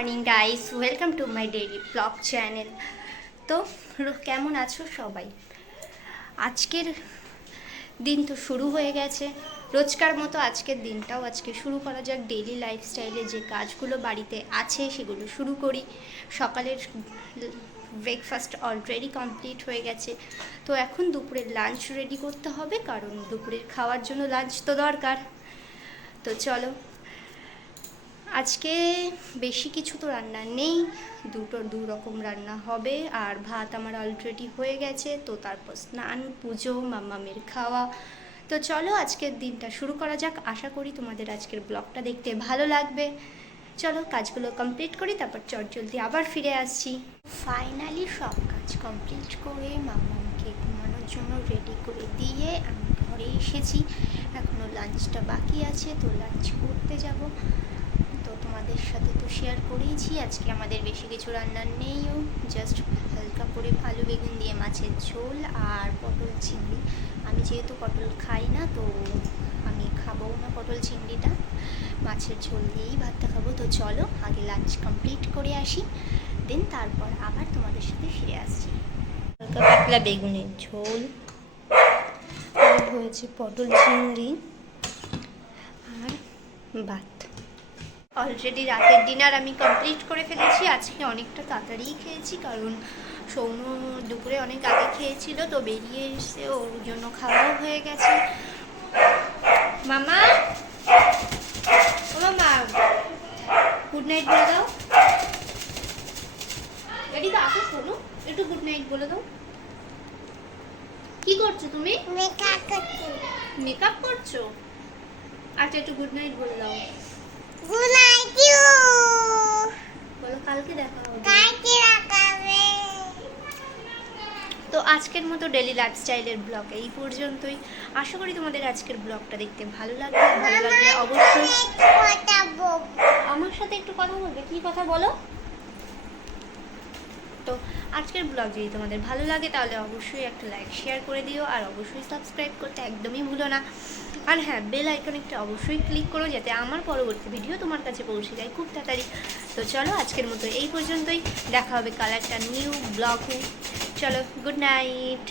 Morning guys, welcome to my daily blog channel. তো কেমন আছো সবাই? আজকের দিন তো শুরু হয়ে গেছে, রোজকার মতো আজকের দিনটাও আজকে শুরু করা যাক। ডেইলি লাইফস্টাইলে যে কাজগুলো বাড়িতে আছে সেগুলো শুরু করি। সকালের ব্রেকফাস্ট অলরেডি কমপ্লিট হয়ে গেছে, তো এখন দুপুরের লাঞ্চ রেডি করতে হবে, কারণ দুপুরের খাওয়ার জন্য লাঞ্চ তো দরকার। তো চলো, আজকে বেশি কিছু তো রান্না নেই, দু রকম রান্না হবে। আর ভাত আমার অলরেডি হয়ে গেছে, তো তারপর স্নান, পুজো, মাম্মামের খাওয়া। তো চলো আজকের দিনটা শুরু করা যাক। আশা করি তোমাদের আজকের ব্লগটা দেখতে ভালো লাগবে। চলো কাজগুলো কমপ্লিট করি, তারপর চটজলদি আবার ফিরে আসছি। ফাইনালি সব কাজ কমপ্লিট করে মাম্মামকে ঘুমানোর জন্য রেডি করে দিয়ে আমি ঘরে এসেছি। এখনও লাঞ্চটা বাকি আছে, তো লাঞ্চ করতে যাব। তো তোমাদের সাথে তো শেয়ার করেইছি, আজকে আমাদের বেশি কিছু রান্নার নেইও, জাস্ট হালকা করে আলু বেগুন দিয়ে মাছের ঝোল আর পটল চিংড়ি। আমি যেহেতু পটল খাই না, তো আমি খাবো না পটল চিংড়িটা, মাছের ঝোল দিয়েই ভাতটা খাবো। তো চলো আগে লাঞ্চ কমপ্লিট করে আসি, দেন তারপর আবার তোমাদের সাথে ফিরে আসছি। হালকা পাতলা বেগুনের ঝোল হয়েছে, পটল চিংড়ি আর ভাত। অলরেডি রাতের ডিনার আমি কমপ্লিট করে ফেলেছি। আজকে অনেকটা তাড়াতাড়িই খেয়েছি, কারণ সৌম্য দুপুরে অনেক আগে খেয়েছিল, তো বেরিয়ে এসে ওর জন্য খাওয়াও হয়ে গেছে। মামা, ও মামা, গুড নাইট বলে দাও। এদিকে আসো, শোনো, একটু গুড নাইট বলে দাও। কি করছো তুমি? মেকআপ করছো? আচ্ছা, একটু গুড নাইট বলে দাও। গুড নাইট ইউ বলো, কালকে দেখা হবে। তো আজকের মতো ডেলি লাইফস্টাইলের ব্লগ এই পর্যন্তই। আশা করি তোমাদের আজকের ব্লগটা দেখতে ভালো লাগবে। ভালো লাগলে অবশ্যই আমার সাথে একটু কথা বলবে। কি কথা বলো? তো আজকের ব্লগ যদি তোমাদের ভালো লাগে তাহলে অবশ্যই একটা লাইক শেয়ার করে দিও, আর অবশ্যই সাবস্ক্রাইব করতে একদমই ভুলো না। আর হ্যাঁ, বেল আইকন একটা অবশ্যই ক্লিক করো, যাতে আমার পরবর্তী ভিডিও তোমার কাছে পৌঁছে যায় খুব তাড়াতাড়ি। তো চলো আজকের মতো এই পর্যন্তই, দেখা হবে কাল একটা নিউ ব্লগে। চলো, গুড নাইট।